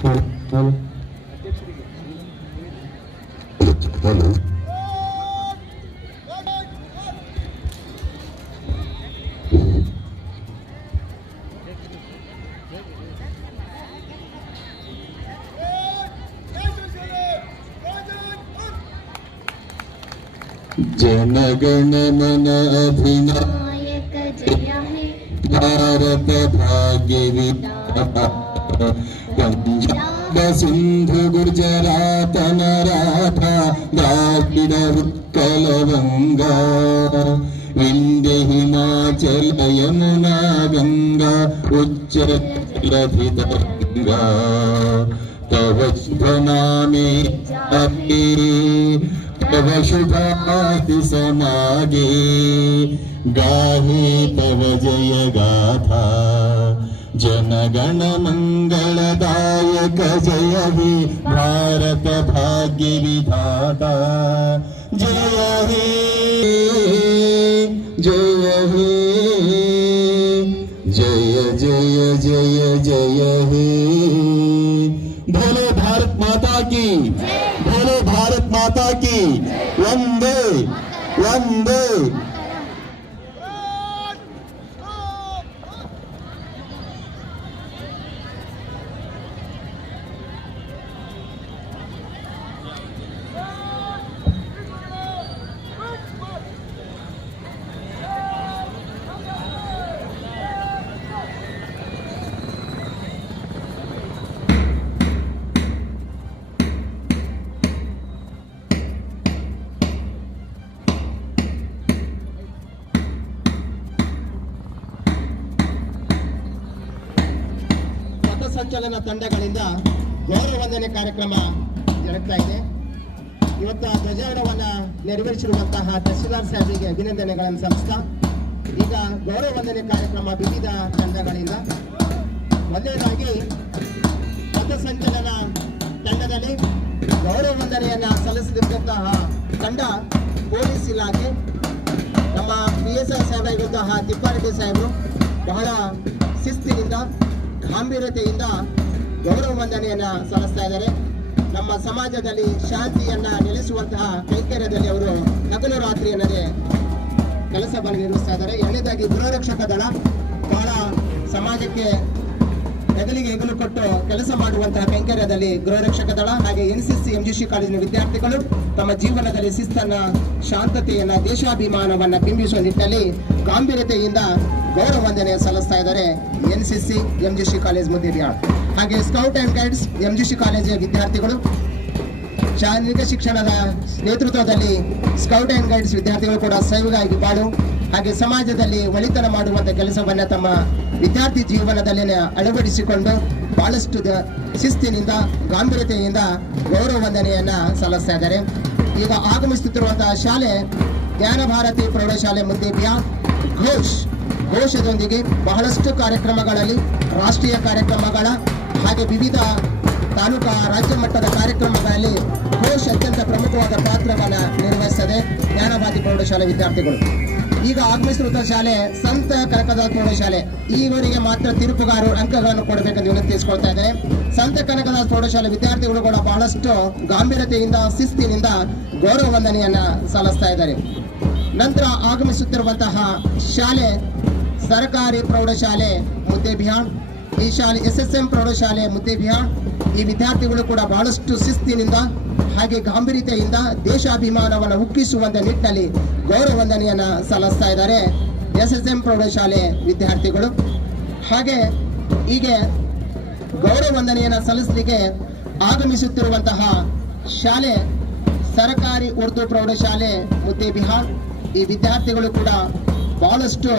चलो चलो जनगण मन अभिनायक जया है। भारत भाग्य विद्या സിന്ധുഗുർജരാതനരാധ ദ്രാവിഡ ഉത്കലവംഗ വിന്ധ്യ ഹിമാചൽ യമുന ഗംഗ ഉച്ചരധിത तव प्रणामे अपे तव शुभाति समागे गाहे तव जय गाथा जनगण मङ्गलदायक जय हे भारत भाग्य विधाता जय हे जय हे जय जय जय जय हे भोले भारत माता की, भोले भारत माता की, वंदे वंदे। ಪಥಸಂಚಲನ ತಂಡಗಳಿಂದ ಗೌರವ ವಂದನೆ ಕಾರ್ಯಕ್ರಮ ಜರುಗ್ತಾ ಇದೆ. ಇವತ್ತು ಆ ಧ್ವಜಾರೋಹಣವನ್ನು ನೆರವೇರಿಸಿರುವಂತಹ ತಹಸೀಲ್ದಾರ್ ಸಾಹೇಬರಿಗೆ ಅಭಿನಂದನೆಗಳನ್ನು ಸಲ್ಲಿಸ್ತಾ, ಈಗ ಗೌರವ ವಂದನೆ ಕಾರ್ಯಕ್ರಮ ವಿವಿಧ ತಂಡಗಳಿಂದ. ಮೊದಲನೇದಾಗಿ ಪಥಸಂಚಲನ ತಂಡದಲ್ಲಿ ಗೌರವ ವಂದನೆಯನ್ನು ಸಲ್ಲಿಸಲಿರುವಂತಹ ತಂಡ ಪೊಲೀಸ್ ಇಲಾಖೆ, ನಮ್ಮ ಪಿ ಎಸ್ ಐ ಸಾಹೇಬರಾಗಿರುವಂತಹ ತಿಪ್ಪಾರೆಡ್ಡಿ ಸಾಹೇಬರು ಬಹಳ ಶಿಸ್ತಿನಿಂದ ಗಾಂಭೀರ್ಯತೆಯಿಂದ ಗೌರವ ವಂದನೆಯನ್ನ ಸಲ್ಲಿಸ್ತಾ ಇದ್ದಾರೆ. ನಮ್ಮ ಸಮಾಜದಲ್ಲಿ ಶಾಂತಿಯನ್ನ ನೆಲೆಸುವಂತಹ ಕೈಂಕರ್ಯದಲ್ಲಿ ಅವರು ಹಗಲು ರಾತ್ರಿ ಎನ್ನದೆ ಕೆಲಸವನ್ನು ನಿರ್ಮಿಸ್ತಾ ಇದ್ದಾರೆ. ಎರಡನೇದಾಗಿ ಗೃಹರಕ್ಷಕ ದಳ ಬಹಳ ಸಮಾಜಕ್ಕೆ ಹೆಗಲಿಗೆ ಹೆಗಲು ಕೊಟ್ಟು ಕೆಲಸ ಮಾಡುವಂತಹ ಕೈಂಕರ್ಯದಲ್ಲಿ ಗೃಹರಕ್ಷಕ ದಳ ಹಾಗೆ ಎನ್ ಸಿ ಸಿ ಎಂಜಿಸಿ ಕಾಲೇಜಿನ ವಿದ್ಯಾರ್ಥಿಗಳು ತಮ್ಮ ಜೀವನದಲ್ಲಿ ಶಿಸ್ತನ್ನ, ಶಾಂತತೆಯನ್ನ, ದೇಶಾಭಿಮಾನವನ್ನ ಬಿಂಬಿಸುವ ನಿಟ್ಟಿನಲ್ಲಿ ಗಾಂಭೀರ್ಯತೆಯಿಂದ ಗೌರವ ವಂದನೆ ಸಲ್ಲಿಸ್ತಾ ಇದ್ದಾರೆ N C C MGC college Muddebihal ಹಾಗೆ ಸ್ಕೌಟ್ ಅಂಡ್ ಗೈಡ್ಸ್, ಎಂಜಿಸಿ ಕಾಲೇಜಿನ ವಿದ್ಯಾರ್ಥಿಗಳು. ಶಾರೀರಿಕ ಶಿಕ್ಷಣದ ನೇತೃತ್ವದಲ್ಲಿ ಸ್ಕೌಟ್ ಅಂಡ್ ಗೈಡ್ಸ್ ವಿದ್ಯಾರ್ಥಿಗಳು ಕೂಡ ಸೈವಿಗಾಗಿ ಬಾಳು. ಹಾಗೆ ಸಮಾಜದಲ್ಲಿ ಒಳಿತನ ಮಾಡುವಂತ ಕೆಲಸವನ್ನ ತಮ್ಮ ವಿದ್ಯಾರ್ಥಿ ಜೀವನದಲ್ಲಿ ಅಳವಡಿಸಿಕೊಂಡು ಬಹಳಷ್ಟು ಶಿಸ್ತಿನಿಂದ, ಗಾಂಭೀರ್ಯತೆಯಿಂದ ಗೌರವ ವಂದನೆಯನ್ನ ಸಲ್ಲಿಸ್ತಾ ಇದ್ದಾರೆ. ಈಗ ಆಗಮಿಸುತ್ತಿರುವಂತಹ ಶಾಲೆ, ಜ್ಞಾನ ಭಾರತಿ ಪ್ರೌಢಶಾಲೆ ಮುದ್ದೇಬಿಯ ಘೋಷ್, ಘೋಷದೊಂದಿಗೆ ಬಹಳಷ್ಟು ಕಾರ್ಯಕ್ರಮಗಳಲ್ಲಿ, ರಾಷ್ಟ್ರೀಯ ಕಾರ್ಯಕ್ರಮಗಳ ಹಾಗೆ ವಿವಿಧ ತಾಲೂಕಾ, ರಾಜ್ಯ ಮಟ್ಟದ ಕಾರ್ಯಕ್ರಮಗಳಲ್ಲಿ ಘೋಷ್ ಅತ್ಯಂತ ಪ್ರಮುಖವಾದ ಪಾತ್ರವನ್ನು ನಿರ್ವಹಿಸುತ್ತದೆ ಜ್ಞಾನಭಾರತಿ ಪ್ರೌಢಶಾಲೆ ವಿದ್ಯಾರ್ಥಿಗಳು. ಈಗ ಆಗಮಿಸಿರುವ ಶಾಲೆ ಸಂತ ಕನಕದಾಸ ಪ್ರೌಢಶಾಲೆ ಈವರೆಗೆ ಮಾತ್ರ ತೀರ್ಪುಗಾರರು ಅಂಕಗಳನ್ನು ಕೊಡಬೇಕೆಂದು ವಿನಂತಿಸಿಕೊಳ್ತಾ ಇದ್ದಾರೆ ಸಂತ ಕನಕದಾಸ ಪ್ರೌಢಶಾಲೆ ವಿದ್ಯಾರ್ಥಿಗಳು ಕೂಡ ಬಹಳಷ್ಟು ಗಾಂಭೀರ್ಯತೆಯಿಂದ, ಶಿಸ್ತಿನಿಂದ ಗೌರವ ವಂದನೆಯನ್ನ ಸಲ್ಲಿಸ್ತಾ ಇದ್ದಾರೆ. ನಂತರ ಆಗಮಿಸುತ್ತಿರುವಂತಹ ಶಾಲೆ ಸರ್ಕಾರಿ ಪ್ರೌಢಶಾಲೆ ಮುದ್ದೇಬಿಹಾಳ್ ಈ ಶಾಲೆ ಎಸ್ ಎಸ್ ಎಂ ಪ್ರೌಢಶಾಲೆ ಮುದ್ದೇಬಿಹಾಳ್ ಈ ವಿದ್ಯಾರ್ಥಿಗಳು ಕೂಡ ಬಹಳಷ್ಟು ಶಿಸ್ತಿನಿಂದ ಹಾಗೆ ಗಾಂಭೀರ್ಯತೆಯಿಂದ ದೇಶಾಭಿಮಾನವನ್ನು ಹುಕ್ಕಿಸುವಂತ ನಿಟ್ಟಿನಲ್ಲಿ ಗೌರವ ವಂದನೆಯನ್ನ ಸಲ್ಲಿಸ್ತಾ ಇದ್ದಾರೆ. ಎಸ್ ಎಸ್ ಎಂ ಪ್ರೌಢಶಾಲೆ ವಿದ್ಯಾರ್ಥಿಗಳು. ಹಾಗೆ ಹೀಗೆ ಗೌರವ ವಂದನೆಯನ್ನು ಸಲ್ಲಿಸಲಿಕ್ಕೆ ಆಗಮಿಸುತ್ತಿರುವಂತಹ ಶಾಲೆ, ಸರಕಾರಿ ಉರ್ದು ಪ್ರೌಢಶಾಲೆ ಮುದ್ದೇಬಿಹಾಳ್ ಈ ವಿದ್ಯಾರ್ಥಿಗಳು ಕೂಡ ಬಹಳಷ್ಟು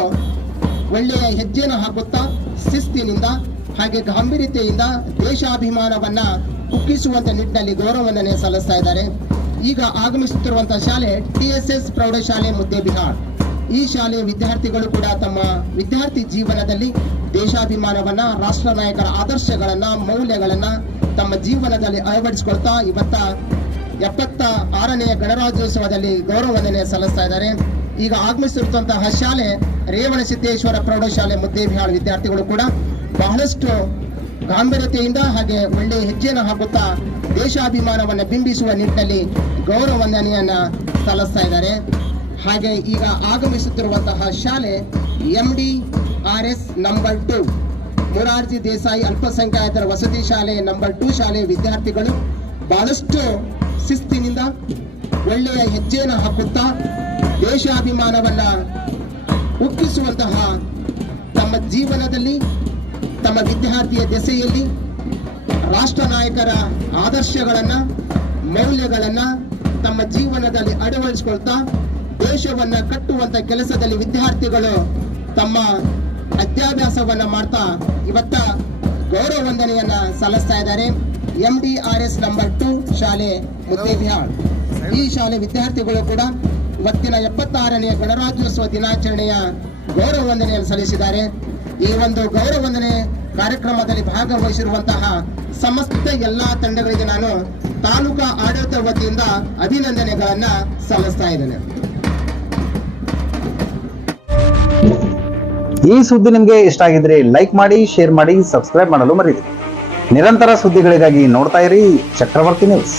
ಒಳ್ಳೆಯ ಹೆಜ್ಜೆಯನ್ನು ಹಾಕುತ್ತಾ ಶಿಸ್ತಿನಿಂದ ಹಾಗೆ ಗಾಂಭೀರ್ಯತೆಯಿಂದ ದೇಶಾಭಿಮಾನವನ್ನ ಕುಗ್ಗಿಸುವಂತ ನಿಟ್ಟಿನಲ್ಲಿ ಗೌರವ ವಂದನೆ ಸಲ್ಲಿಸ್ತಾ ಇದ್ದಾರೆ. ಈಗ ಆಗಮಿಸುತ್ತಿರುವಂತಹ ಶಾಲೆ ಟಿ ಎಸ್ ಎಸ್ ಪ್ರೌಢಶಾಲೆ ಮುದ್ದೇಬಿಹಾರ್ ಈ ಶಾಲೆಯ ವಿದ್ಯಾರ್ಥಿಗಳು ಕೂಡ ತಮ್ಮ ವಿದ್ಯಾರ್ಥಿ ಜೀವನದಲ್ಲಿ ದೇಶಾಭಿಮಾನವನ್ನ, ರಾಷ್ಟ್ರ ನಾಯಕರ ಆದರ್ಶಗಳನ್ನ, ಮೌಲ್ಯಗಳನ್ನ ತಮ್ಮ ಜೀವನದಲ್ಲಿ ಅಳವಡಿಸಿಕೊಳ್ತಾ ಇವತ್ತ ಎಪ್ಪತ್ತ ಆರನೆಯ ಗಣರಾಜ್ಯೋತ್ಸವದಲ್ಲಿ ಗೌರವ ವಂದನೆ ಸಲ್ಲಿಸ್ತಾ ಇದ್ದಾರೆ. ಈಗ ಆಗಮಿಸಿರುವಂತಹ ಶಾಲೆ ರೇವಣಸಿದ್ದೇಶ್ವರ ಪ್ರೌಢಶಾಲೆ ಮುದ್ದೇಬಿಹಾಳ್ ವಿದ್ಯಾರ್ಥಿಗಳು ಕೂಡ ಬಹಳಷ್ಟು ಗಾಂಭೀರ್ಯತೆಯಿಂದ ಹಾಗೆ ಒಳ್ಳೆ ಹೆಜ್ಜೆಯನ್ನು ಹಾಕುತ್ತಾ ದೇಶಾಭಿಮಾನವನ್ನು ಬಿಂಬಿಸುವ ನಿಟ್ಟಿನಲ್ಲಿ ಗೌರವ ವಂದನೆಯನ್ನ ಸಲ್ಲಿಸ್ತಾ ಇದ್ದಾರೆ. ಹಾಗೆ ಈಗ ಆಗಮಿಸುತ್ತಿರುವಂತಹ ಶಾಲೆ M D R S number two Morarji Desai ಅಲ್ಪಸಂಖ್ಯಾತರ ವಸತಿ ಶಾಲೆ ನಂಬರ್ ಟು ಶಾಲೆ ವಿದ್ಯಾರ್ಥಿಗಳು ಬಹಳಷ್ಟು ಶಿಸ್ತಿನಿಂದ ಒಳ್ಳೆಯ ಹೆಜ್ಜೆಯನ್ನು ಹಾಕುತ್ತಾ ದೇಶಾಭಿಮಾನವನ್ನು ಉಕ್ಕಿಸುವಂತಹ ತಮ್ಮ ಜೀವನದಲ್ಲಿ ತಮ್ಮ ವಿದ್ಯಾರ್ಥಿಯ ದೆಸೆಯಲ್ಲಿ ರಾಷ್ಟ್ರ ನಾಯಕರ ಆದರ್ಶಗಳನ್ನು, ಮೌಲ್ಯಗಳನ್ನ ತಮ್ಮ ಜೀವನದಲ್ಲಿ ಅಳವಡಿಸ್ಕೊಳ್ತಾ ದೇಶವನ್ನ ಕಟ್ಟುವಂತ ಕೆಲಸದಲ್ಲಿ ವಿದ್ಯಾರ್ಥಿಗಳು ತಮ್ಮ ಅತ್ಯಾಭ್ಯಾಸವನ್ನ ಮಾಡ್ತಾ ಇವತ್ತ ಗೌರವ ವಂದನೆಯನ್ನ ಸಲ್ಲಿಸ್ತಾ ಇದ್ದಾರೆ. M D R S number two ಶಾಲೆ ಮುದ್ದೇಬಿಹಾಳ್ ಈ ಶಾಲೆ ವಿದ್ಯಾರ್ಥಿಗಳು ಕೂಡ ಇವತ್ತಿನ ಎಪ್ಪತ್ತಾರನೆಯ ಗಣರಾಜ್ಯೋತ್ಸವ ದಿನಾಚರಣೆಯ ಗೌರವ ವಂದನೆಯನ್ನು ಸಲ್ಲಿಸಿದ್ದಾರೆ. ಈ ಒಂದು ಗೌರವಂದನೆ ಕಾರ್ಯಕ್ರಮದಲ್ಲಿ ಭಾಗವಹಿಸಿರುವಂತಹ ಸಮಸ್ತ ಎಲ್ಲಾ ತಂಡಗಳಿಗೆ ನಾನು ತಾಲೂಕಾ ಆಡಳಿತ ವತಿಯಿಂದ ಅಭಿನಂದನೆಗಳನ್ನ ಸಲ್ಲಿಸ್ತಾ ಇದ್ದೇನೆ. ಈ ಸುದ್ದಿ ನಿಮಗೆ ಇಷ್ಟ ಆಗಿದ್ರೆ ಲೈಕ್ ಮಾಡಿ, ಶೇರ್ ಮಾಡಿ, ಸಬ್ಸ್ಕ್ರೈಬ್ ಮಾಡಲು ಮರೀರಿ ನಿರಂತರ ಸುದ್ದಿಗಳಿಗಾಗಿ ನೋಡ್ತಾ ಇರಿ ಚಕ್ರವರ್ತಿ ನ್ಯೂಸ್.